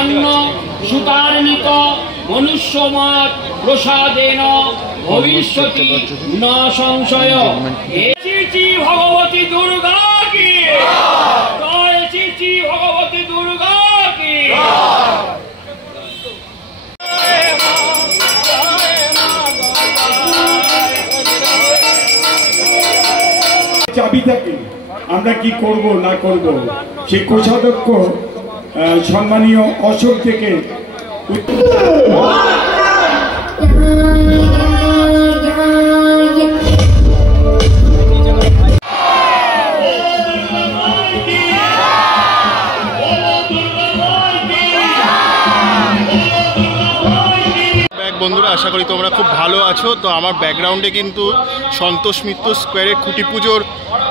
ধান্য সুতার্নিত মনুষ্যমত প্রসাদেন ভবিষ্যতি ন সংশয়। শ্রী ভগবতী দুর্গা কি জয়, শ্রী ভগবতী দুর্গা কি। চাবিটাকে আমরা কি করব না করব সেই কোষাধ্যক্ষ সম্মানীয় অশোক থেকে বন্ধুরা, আশা করি তোমরা খুব ভালো আছো। তো আমার ব্যাকগ্রাউন্ডে কিন্তু সন্তোষ মিত্র স্কোয়ারে খুঁটি পুজোর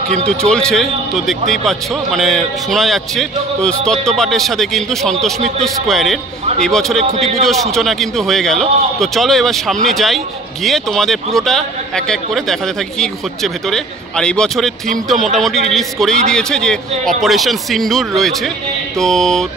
কিন্তু চলছে, তো দেখতেই পাচ্ছ, মানে শোনা যাচ্ছে। তো স্তত্রপাঠের সাথে কিন্তু সন্তোষ মিত্র স্কোয়ারের এই বছরের খুঁটি পুজোর সূচনা কিন্তু হয়ে গেল। তো চলো এবার সামনে যাই, গিয়ে তোমাদের পুরোটা এক এক করে দেখাতে থাকি কী হচ্ছে ভেতরে। আর এই বছরের থিম তো মোটামুটি রিলিজ করেই দিয়েছে, যে অপারেশন সিন্দুর রয়েছে। তো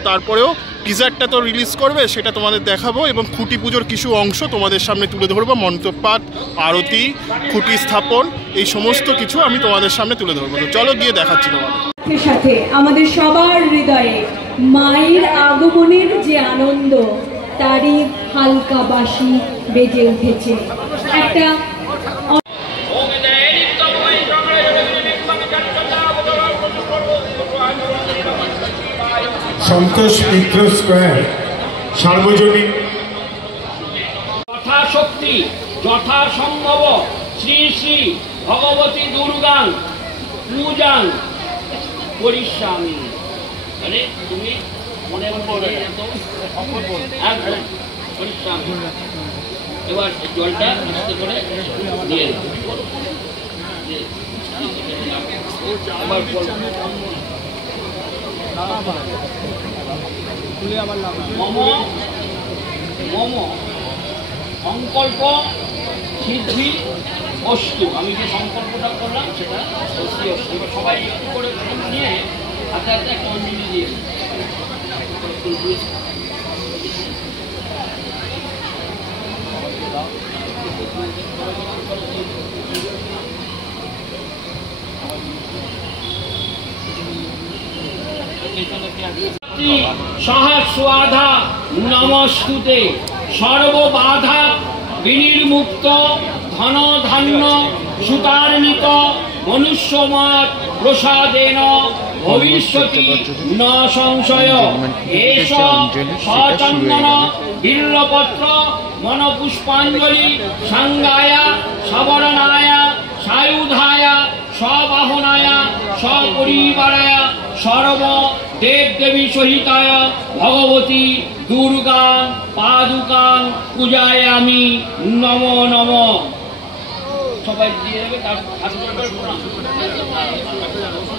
তারপরেও টিজারটা তো রিলিজ করবে, সেটা তোমাদের দেখাবো এবং খুঁটি পুজোর কিছু অংশ তোমাদের সামনে তুলে ধরবো। মন্ত্রপাঠ, আরতি, খুঁটি স্থাপন, এই সমস্ত কিছু আমি তোমাদের সামনে তুলে ধরবো। তো চলো গিয়ে দেখাচ্ছি তোমাদের সাথে। আমাদের সবার হৃদয়ে মায়ের আগমনের যে আনন্দ, তারই হালকা বাঁশি বেজে উঠেছে। একটা সন্তোষ মিত্র স্কোয়ার সার্বজনীন যথাশক্তি যথাসম্ভব শ্রী শ্রী ভগবতী দুর্গাং পূজাং করিষ্যামি। মানে তুমি মনে মনে একদম করিষ্যামি। এবার জলটা আস্তে করে দিয়ে আবার মম মম সংকল্প সিদ্ধি অস্তু। আমি যে সংকল্পটা করলাম সেটা সিদ্ধি অস্তু। এবার সবাই একটু করে নিয়ে হাতে হাতে একটা অঞ্জলি দিয়ে সহস্রাধা নমস্তুতে সর্ববাধা বিনির্মুক্ত ধন ধান্য সুতার্নিত মনুষ্যমত প্রসাদেন ভবিষ্যতি ন সংশয়। এষ সচন্দন বিল্লপত্র মনপুষ্পাঞ্জলি সাঙ্গায়া সবরণায়া সায়ুধায়া সবাহনায়া সপরিবারায়া সর্ব দেব দেবী সহিতায় ভগবতী দুর্গা পাদুকাং পূজায়ামি নমো নমঃ। সবাই দিয়ে দেবে।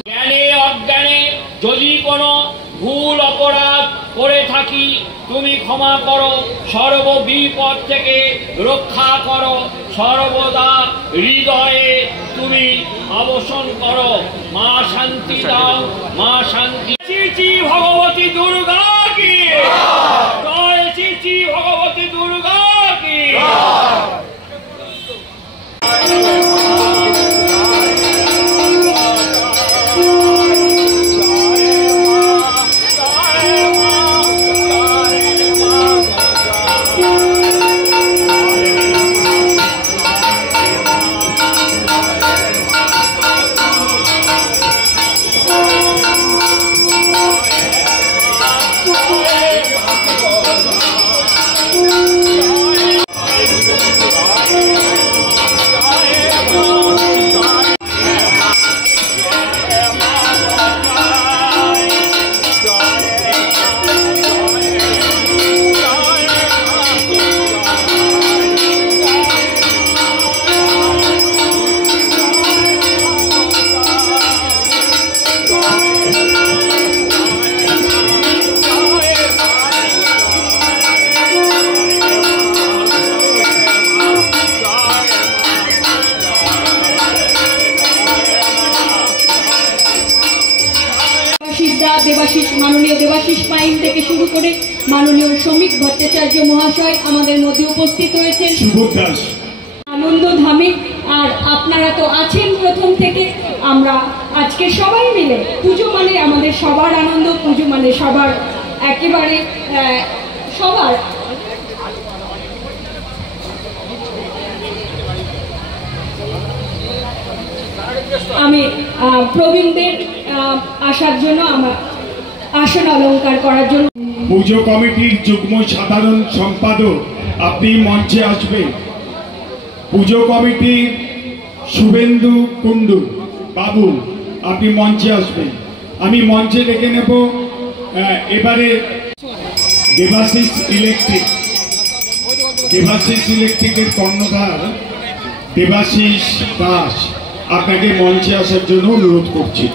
জ্ঞানে অজ্ঞানে যদি কোনো ভুল অপরাধ করে থাকি তুমি ক্ষমা করো, সর্ব বিপদ থেকে রক্ষা করো, সর্বদা হৃদয়ে তুমি অবসান করো। মা শান্তি দাও, মা শান্তি। শ্রী ভগবতী দুর্গা কি জয়, শ্রী ভগবতী দুর্গা কি। মাইন থেকে শুরু করে মাননীয় শ্রমিক ভট্টাচার্য মহাশয় আমাদের মধ্যে উপস্থিত হয়েছেন, সুবোধ দাস, আনন্দধামে। আর আপনারা তো আছেন প্রথম থেকে। আমরা আজকে সবাই মিলে, পুজো মানে আমাদের সবার আনন্দ, পুজো মানে সবার একেবারে সবার। আমি প্রবীণদের আসার জন্য, আমার আসন অলঙ্কার করার জন্য পুজো কমিটির যুগ্ম সাধারণ সম্পাদক আপনি মঞ্চে আসবেন। পুজো কমিটির শুভেন্দু কুণ্ডু বাবু আপনি মঞ্চে আসবেন। আমি মঞ্চে ডেকে নেব এবারে দেবাশিস ইলেকট্রিকের কর্ণধার দেবাশিস দাস, আপনাকে মঞ্চে আসার জন্য অনুরোধ করছি।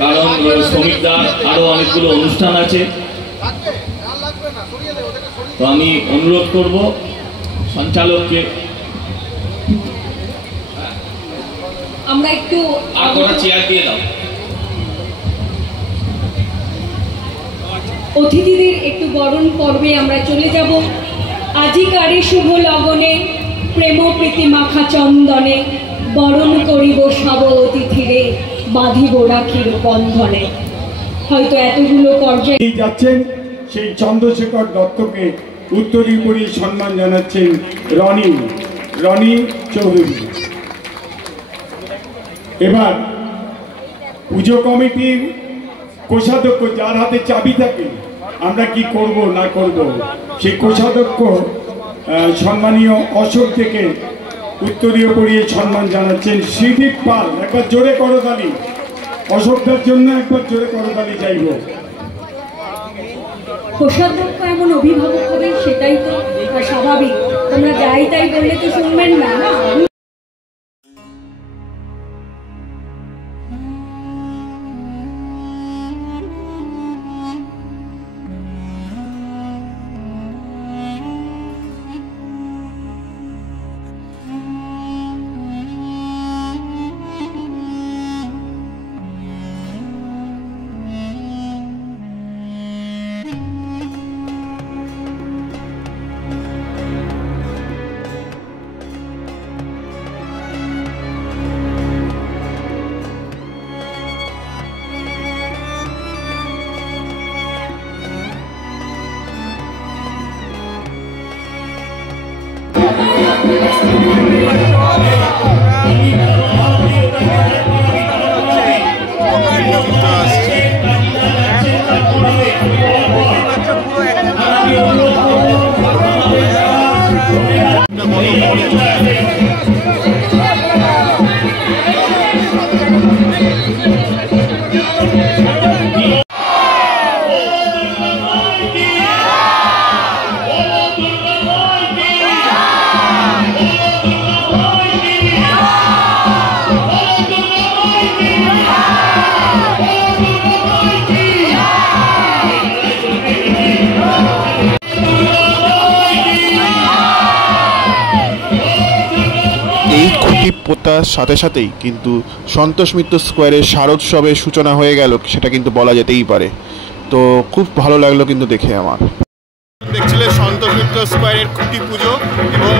কারণ শ্রমিকদার আরো অনেকগুলো অনুষ্ঠান আছে, তো আমি অনুরোধ করব সঞ্চালককে আমরা একটু চেয়ার দিয়ে দাও। অতিথিদের একটু বরণ পর্বে আমরা চলে যাব। আজিকারে শুভ লগনে প্রেম প্রীতি মাখা চন্দনে বরণ করিব সব অতিথিরে বাঁধিব রাখির বন্ধনে। হয়তো এতগুলো পর্যায়ে যাচ্ছেন সেই চন্দ্রশেখর দত্তকে উত্তরীয় পরিয়ে সম্মান জানাচ্ছেন রনি চৌধুরী। এবার পুজো কমিটির কোষাধ্যক্ষ, যার হাতে চাবি থাকে আমরা কি করব না করব, সেই কোষাধ্যক্ষ সম্মানীয় অশোক থেকে উত্তরীয় পরিয়ে সম্মান জানাচ্ছেন শ্রীদীপ পাল। একবার জোরে করতালি, অশোকটার জন্য একবার জোরে করতালি চাইব। কোষাধ্যক্ষ এমন অভিভাবক হবে, সেটাই তো স্বাভাবিক। তোমরা যাই তাই বললে তো শুনবেন না। এই খুঁটি পোতার সাথে সাথেই কিন্তু সন্তোষ মিত্র স্কোয়ারের শারদোৎসবের সূচনা হয়ে গেল, সেটা কিন্তু বলা যেতেই পারে। তো খুব ভালো লাগলো কিন্তু দেখে। আমার দেখছিলে সন্তোষ মিত্র স্কোয়ারের খুঁটি পুজো এবং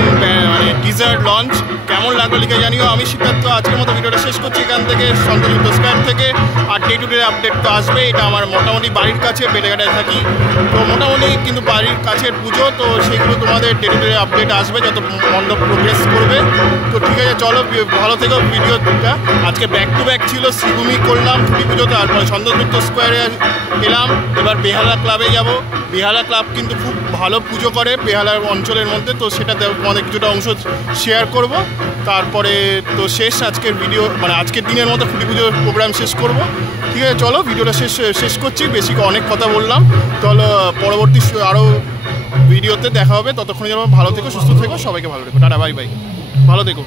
মানে টিজার লঞ্চ কেমন লাগলো লিখে জানিও। আমি সিদ্ধার্থ আজকের মতো ভিডিওটা শেষ করছি এখান থেকে, সন্তোষ মিত্র স্কোয়ার থেকে। আর ডে টু ডে আপডেট তো আসবে। এটা আমার মোটামুটি বাড়ির কাছে, বেলেঘাটায় থাকি, তো মোটামুটি কিন্তু বাড়ির কাছের পুজো, তো সেইগুলো তোমাদের ডে টু ডে আপডেট আসবে যত মণ্ডপ প্রোগ্রেস করবে। তো ঠিক আছে, চলো ভালো থেকো। ভিডিওটা আজকে ব্যাক টু ব্যাক ছিল, শ্রীভূমি করলাম খুঁটি পুজো, তারপরে সন্তোষ মিত্র স্কোয়ারে এলাম। এবার বেহালা ক্লাবে যাব। বেহালা ক্লাব কিন্তু খুব ভালো পুজো করে বেহালার অঞ্চলের মধ্যে, তো সেটা তোমাদের কিছুটা অংশ শেয়ার করব। তারপরে তো শেষ আজকের ভিডিও, মানে আজকের দিনের মতো খুঁটি পুজোর প্রোগ্রাম শেষ করব। ঠিক আছে, চলো ভিডিওটা শেষ করছি। বেশি অনেক কথা বললাম, চলো পরবর্তী আরও ভিডিওতে দেখা হবে। ততক্ষণে যেন ভালো থেকো, সুস্থ থেকো, সবাইকে ভালো রেখো। টাটা, বাই বাই, ভালো থেকো।